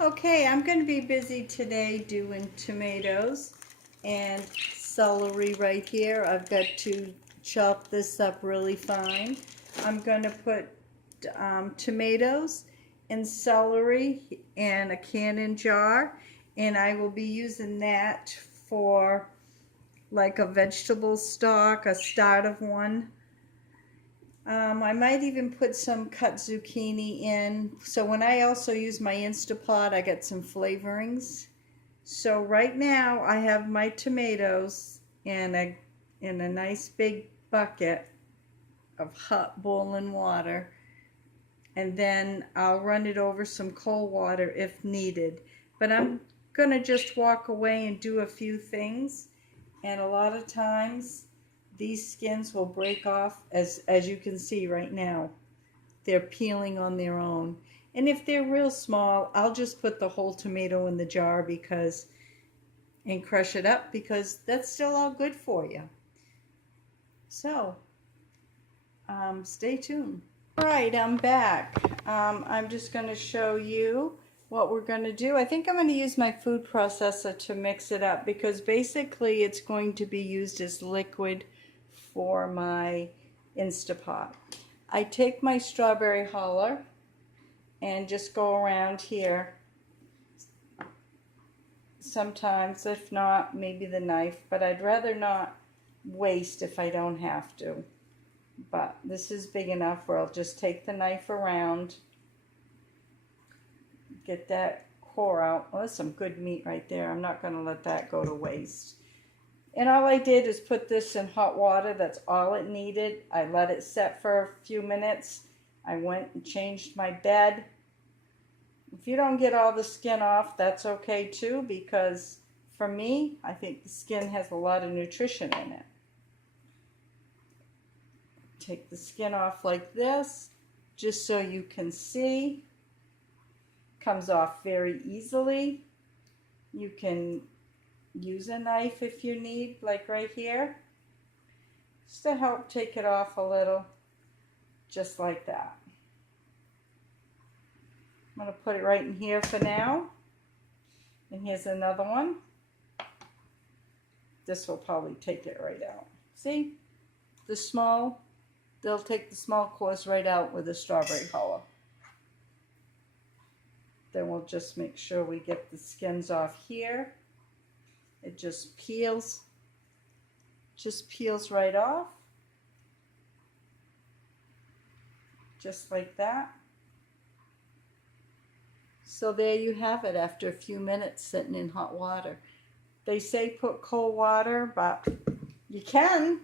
Okay, I'm going to be busy today doing tomatoes and celery right here. I've got to chop this up really fine. I'm going to put tomatoes and celery in a canning jar, and I will be using that for like a vegetable stock, a start of one. I might even put some cut zucchini in. So when I also use my Instapot, I get some flavorings. So right now I have my tomatoes in a nice big bucket of hot boiling water. And then I'll run it over some cold water if needed. But I'm going to just walk away and do a few things. And a lot of times these skins will break off, as you can see right now. They're peeling on their own. And if they're real small, I'll just put the whole tomato in the jar and crush it up, because that's still all good for you. So, stay tuned. All right, I'm back. I'm just going to show you what we're going to do. I think I'm going to use my food processor to mix it up, because basically it's going to be used as liquid for my Instapot. I take my strawberry huller and just go around here. Sometimes, if not, maybe the knife, but I'd rather not waste if I don't have to. But this is big enough where I'll just take the knife around, get that core out. Well, that's some good meat right there. I'm not going to let that go to waste. And all I did is put this in hot water. That's all it needed. I let it set for a few minutes. I went and changed my bed. If you don't get all the skin off, that's okay too, because for me, I think the skin has a lot of nutrition in it. Take the skin off like this, just so you can see. Comes off very easily. You can use a knife if you need, like right here, just to help take it off a little, just like that. I'm going to put it right in here for now. And here's another one. This will probably take it right out. See? They'll take the small cores right out with a strawberry huller. Then we'll just make sure we get the skins off here. It just peels right off. Just like that. So there you have it after a few minutes sitting in hot water. They say put cold water, but you can,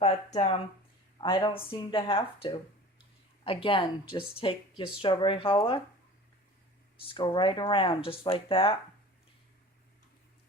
but I don't seem to have to. Again, just take your strawberry huller, just go right around just like that.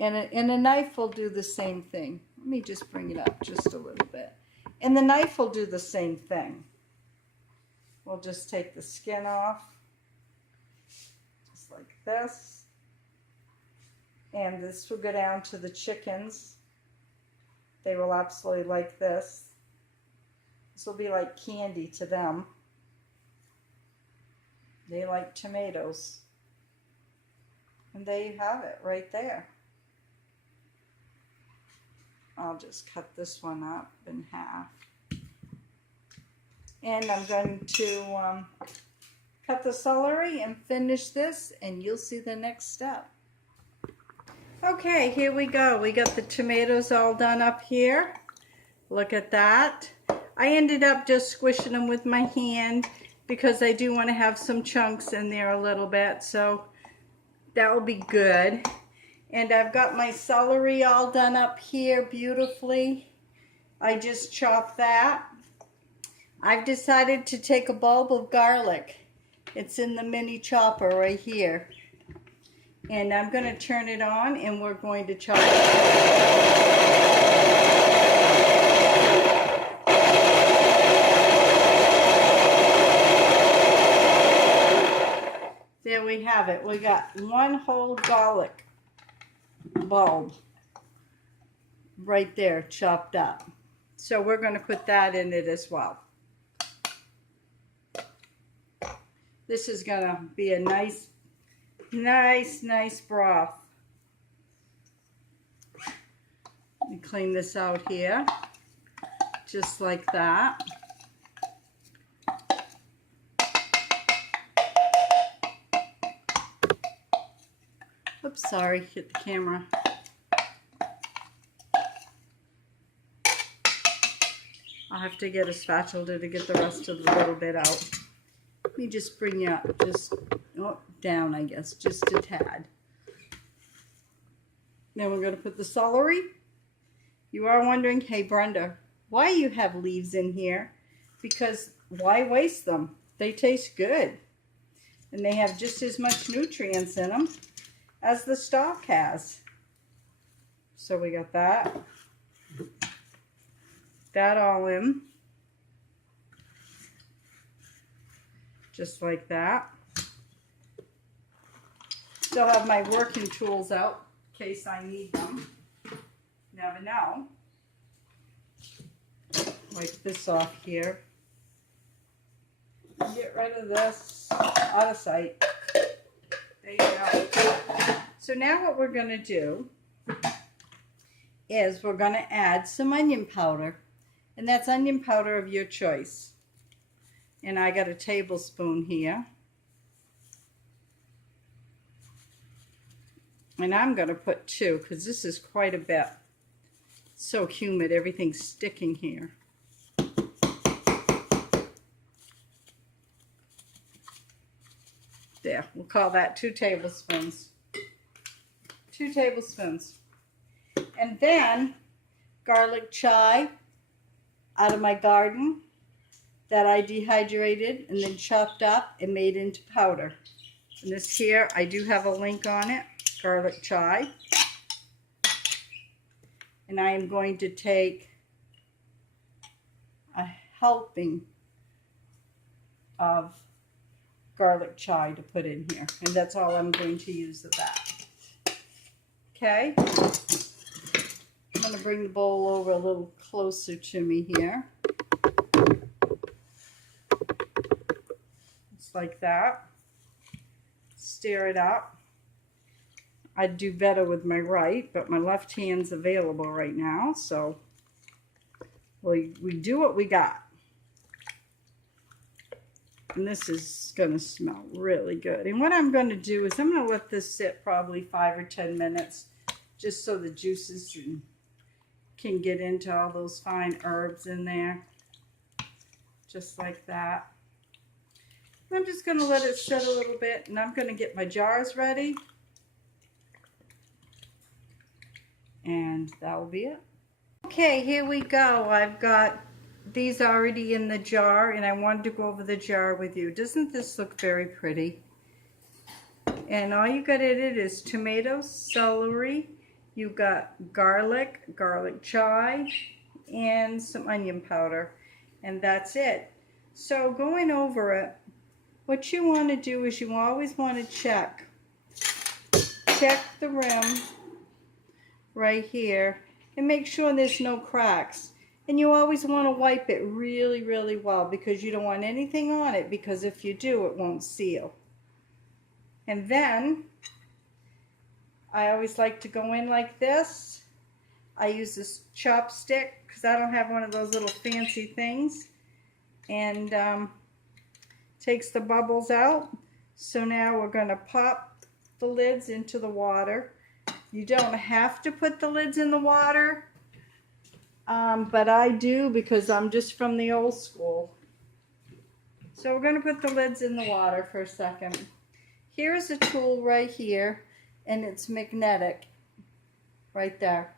And a knife will do the same thing. Let me just bring it up just a little bit. And the knife will do the same thing. We'll just take the skin off, just like this. And this will go down to the chickens. They will absolutely like this. This will be like candy to them. They like tomatoes. And there you have it right there. I'll just cut this one up in half. And I'm going to cut the celery and finish this, and you'll see the next step. Okay, here we go. We got the tomatoes all done up here. Look at that. I ended up just squishing them with my hand because I do want to have some chunks in there a little bit, so that will be good. And I've got my celery all done up here beautifully. I just chopped that. I've decided to take a bulb of garlic. It's in the mini chopper right here. And I'm going to turn it on and we're going to chop There we have it. We got one whole garlic bulb right there chopped up. So we're going to put that in it as well. This is going to be a nice Nice broth. Let me clean this out here, just like that. Oops, sorry, hit the camera. I'll have to get a spatula to get the rest of the little bit out. Let me just bring you up, just down, I guess, just a tad. Now we're going to put the celery. You are wondering, hey Brenda, why you have leaves in here? Because why waste them? They taste good. And they have just as much nutrients in them as the stalk has. So we got that. That all in. Just like that. Still have my working tools out in case I need them. Never know. Wipe this off here. Get rid of this out of sight. There you go. So now what we're going to do is we're going to add some onion powder. And that's onion powder of your choice. And I got a tablespoon here. And I'm going to put 2 because this is quite a bit. It's so humid, everything's sticking here. There, we'll call that 2 tablespoons. 2 tablespoons. And then garlic chive out of my garden that I dehydrated and then chopped up and made into powder. And this here, I do have a link on it, garlic chive. And I am going to take a helping of garlic chive to put in here. And that's all I'm going to use of that. Okay? I'm going to bring the bowl over a little closer to me here. Just like that. Stir it up. I'd do better with my right, but my left hand's available right now, so we do what we got. And this is going to smell really good. And what I'm going to do is I'm going to let this sit probably 5 or 10 minutes just so the juices can get into all those fine herbs in there. Just like that. I'm just going to let it sit a little bit, and I'm going to get my jars ready. And that will be it. Okay, here we go. I've got these already in the jar, and I wanted to go over the jar with you. Doesn't this look very pretty? And all you got in it is tomatoes, celery, you got garlic chive, and some onion powder. And that's it. So going over it, what you want to do is you always want to check the rim right here and make sure there's no cracks. And you always want to wipe it really, really well because you don't want anything on it, because if you do, it won't seal. And then I always like to go in like this. I use this chopstick because I don't have one of those little fancy things, and takes the bubbles out. So now we're going to pop the lids into the water. You don't have to put the lids in the water, but I do because I'm just from the old school. So we're going to put the lids in the water for a second. Here's a tool right here, and it's magnetic right there.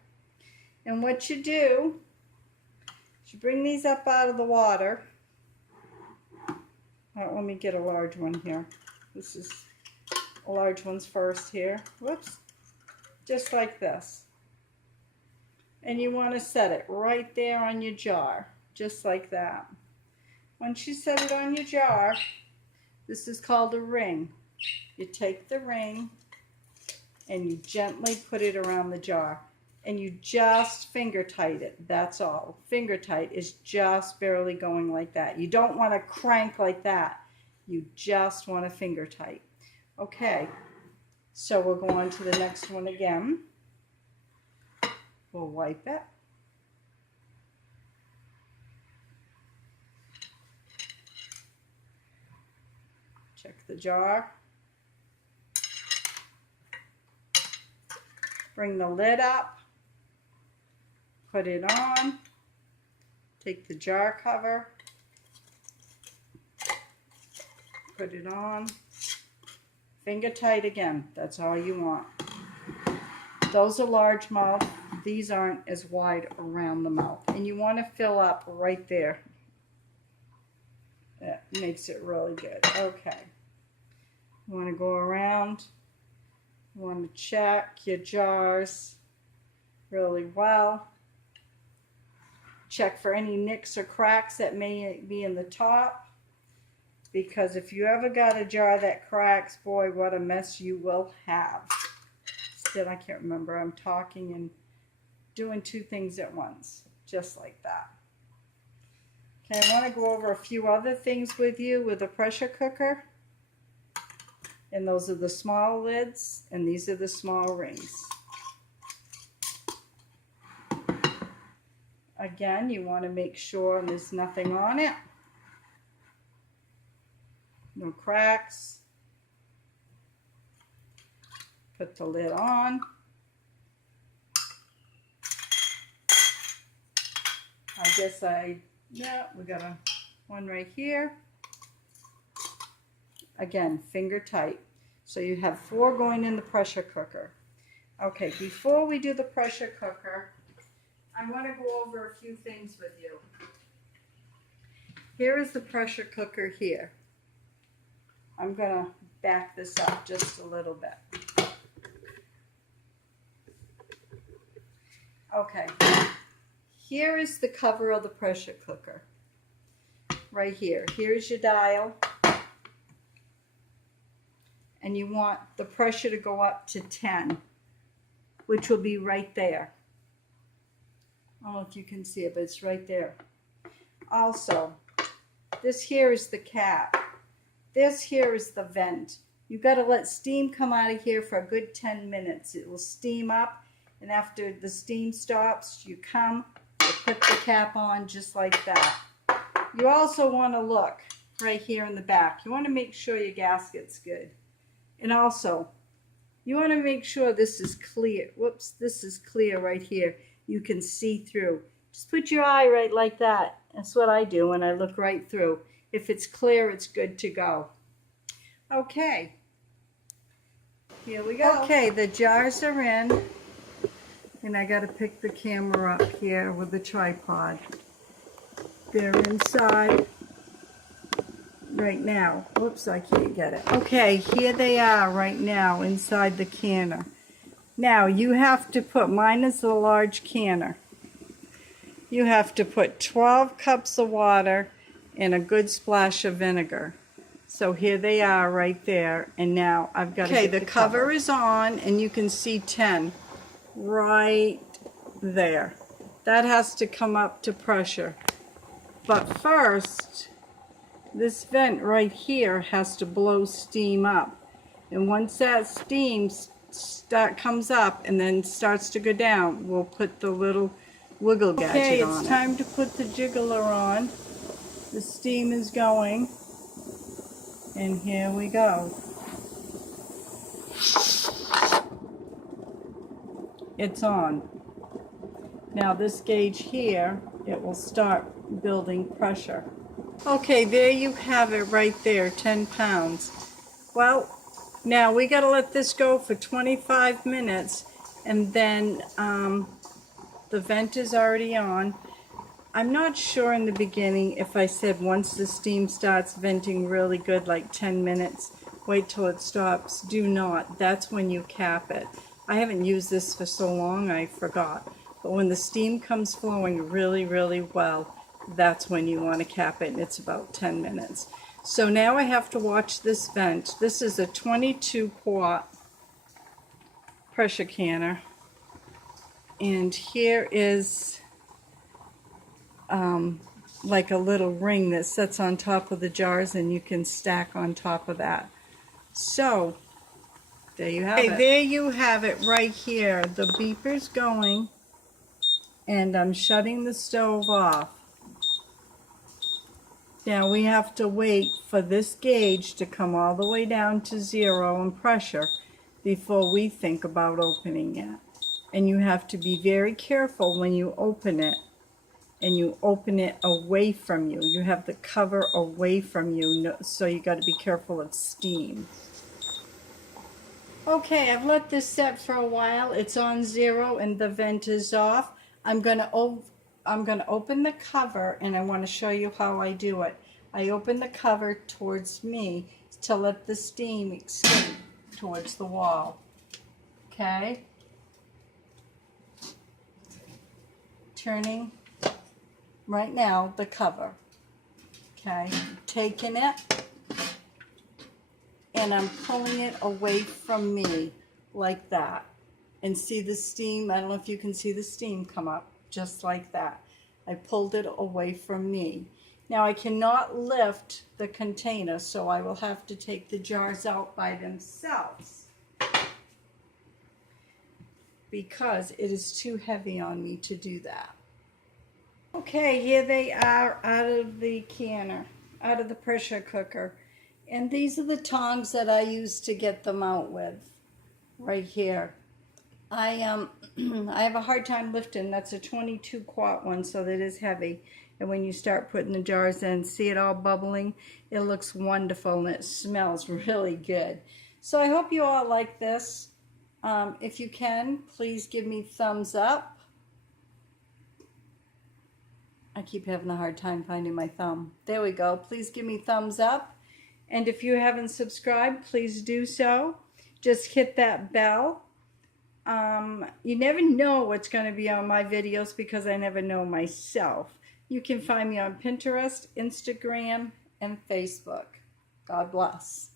And what you do is you bring these up out of the water. Let me get a large one here. This is a large one's first here. Whoops. Just like this. And you want to set it right there on your jar, just like that. Once you set it on your jar, this is called a ring. You take the ring and you gently put it around the jar, and you just finger tight it. That's all. Finger tight is just barely going like that. You don't want to crank like that. You just want to finger tight. Okay. So we'll go on to the next one again. We'll wipe it. Check the jar. Bring the lid up. Put it on. Take the jar cover. Put it on. Finger tight again. That's all you want. Those are large mouth. These aren't as wide around the mouth. And you want to fill up right there. That makes it really good. Okay. You want to go around. You want to check your jars really well. Check for any nicks or cracks that may be in the top. Because if you ever got a jar that cracks, boy, what a mess you will have. Still, I can't remember. I'm talking and doing two things at once, just like that. Okay, I want to go over a few other things with you with a pressure cooker. And those are the small lids, and these are the small rings. Again, you want to make sure there's nothing on it. No cracks. Put the lid on. Yeah, we got one right here. Again, finger tight. So you have 4 going in the pressure cooker. Okay, before we do the pressure cooker, I want to go over a few things with you. Here is the pressure cooker here. I'm going to back this up just a little bit. Okay, here is the cover of the pressure cooker. Right here. Here's your dial. And you want the pressure to go up to 10, which will be right there. I don't know if you can see it, but it's right there. Also, this here is the cap. This here is the vent. You've got to let steam come out of here for a good 10 minutes. It will steam up, and after the steam stops, you come, you put the cap on just like that. You also want to look right here in the back. You want to make sure your gasket's good. And also, you want to make sure this is clear. Whoops, this is clear right here. You can see through. Just put your eye right like that. That's what I do when I look right through. If it's clear, it's good to go. Okay. Here we go. Okay, the jars are in. And I got to pick the camera up here with the tripod. They're inside right now. Whoops, I can't get it. Okay, here they are right now inside the canner. Now, you have to put, mine is the large canner. You have to put 12 cups of water and a good splash of vinegar. So here they are right there. And now I've got to get the cover is on, and you can see 10 right there. That has to come up to pressure. But first, this vent right here has to blow steam up. And once that steam comes up and then starts to go down, we'll put the little wiggle gadget on it. Okay, it's time to put the jiggler on. The steam is going. And here we go. It's on. Now this gauge here, it will start building pressure. Okay, there you have it right there, 10 pounds. Well, now we got to let this go for 25 minutes, and then the vent is already on. I'm not sure in the beginning if I said once the steam starts venting really good, like 10 minutes, wait till it stops. Do not. That's when you cap it. I haven't used this for so long, I forgot. But when the steam comes flowing really, really well, that's when you want to cap it, and it's about 10 minutes. So now I have to watch this vent. This is a 22 quart pressure canner. And here is like a little ring that sits on top of the jars, and you can stack on top of that. So There you have it. There you have it right here. The beeper's going, and I'm shutting the stove off. Now we have to wait for this gauge to come all the way down to 0 in pressure before we think about opening it. And you have to be very careful when you open it, and you open it away from you. You have the cover away from you, so you got to be careful of steam. Okay, I've let this set for a while. It's on 0 and the vent is off. I'm gonna open the cover, and I want to show you how I do it. I open the cover towards me to let the steam escape towards the wall. Okay? Turning right now the cover. Okay? Taking it, and I'm pulling it away from me like that. And see the steam? I don't know if you can see the steam come up. Just like that. I pulled it away from me. Now I cannot lift the container, so I will have to take the jars out by themselves because it is too heavy on me to do that. Okay, here they are out of the canner, out of the pressure cooker. And these are the tongs that I use to get them out with, right here. I have a hard time lifting. That's a 22 quart one, so that is heavy. And when you start putting the jars in, see it all bubbling? It looks wonderful and it smells really good. So I hope you all like this. If you can, please give me thumbs up. I keep having a hard time finding my thumb. There we go. Please give me thumbs up. And if you haven't subscribed, please do so. Just hit that bell. You never know what's going to be on my videos because I never know myself. You can find me on Pinterest, Instagram, and Facebook. God bless.